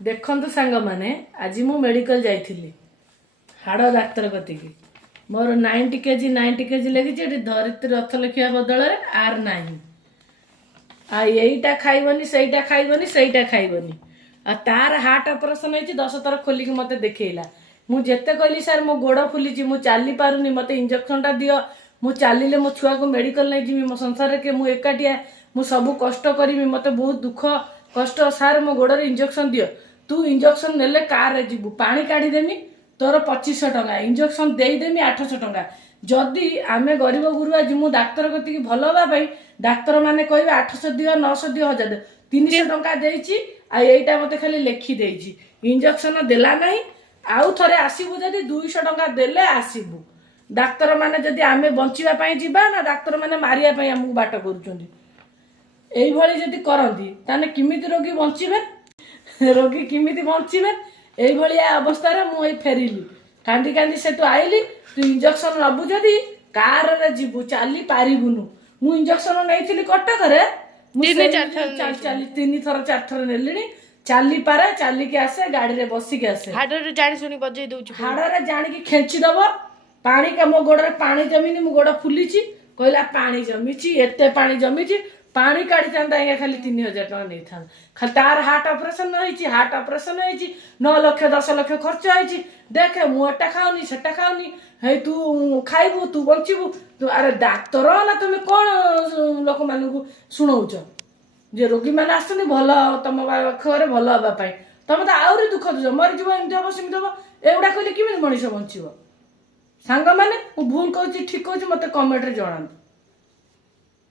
देखंतु सांग माने आज मु मेडिकल जाइथिली हाड़ डाक्तर कतिकी मोर 90 केजी लगी धरित्री रथ लिखा बदल आर नाही एईटा खाइबनी आ तार हार्ट ऑपरेशन होती 10 थर खोलिक मते देखैला मु जेते कहली सर मो गोड़ फुली मु चली पारुनी मते इंजेक्शन टा दियो मु चलिले मो छुआ को मेडिकल नहीं जीवी मो संसार के मु एकाटिया मु सब कष्ट करी मते बहुत दुख कष्ट सार मो गोड़ इंजेक्शन दियो तू इंजेक्शन नेले कार जीवु पानी काढ़ी देमी तोर 2500 टंका इंजेक्शन देदेमी 800 टंका जदि आमे गरीब गुरुआ जिमु डाक्तर कति भल हवा डाक्तर माने कहबे 800 दियो 900 दियो 1000 300 टंका देइची आ एइटा मते खाली लेखि देइची इंजेक्शन देला नहीं आउ थरे आसीबु जदि 200 टंका देले आसीबु डाक्तर माने जदि आमे बंचिबा पई जिबा ना डाक्तर माने मारिया पई हमकु बाट करूचंदी एई भली जदि करंती ताने किमिति रोगी बंचिबे रोगी किमिति बंचिबे एई भलिया अवस्था रे मु फेरिली कांदी कांदी से तू आइली तू इंजेक्शन नबु जदि कार रे जीवु चाली पारिबुनु मु इंजेक्शन नैथिली कटक रे चाली 3 थर 4 थर नेलिनी चाली पारे चाली के आसे गाड़ी रे बसी के आसे हाड़ रे जानी सुनी बजै दउछु हाड़ रे जानी की खेंची दबो पानी का मो गोड़ रे पानी जमीनी मो गोड़ फुलीची कहला पानी जमीची एते पानी जमीची पानी काढ़ी था खाली 3000 टका नहीं था खाली तार हार्ट ऑपरेशन होइची हार्ट ऑपरेशन होइची 9 लाख 10 लाख खर्च होइची देखे मु एटा खाउनी सेटा खाउनी हे तू खाइबू तू बंचिबू तू अरे डाक्टर ना तुम कौन लोक मानू शुणाउच जे रोगी मैंने आसनी भल तुम पाखे भल हाँपाई तुम तो आहरी दुख दूच मरीज एमती हम सेमती हम एगुड़ा कहले कि मनीष बंचब सांग मैंने भूल कहूँ ठीक कहूँ मत कमेंट रे जणातु।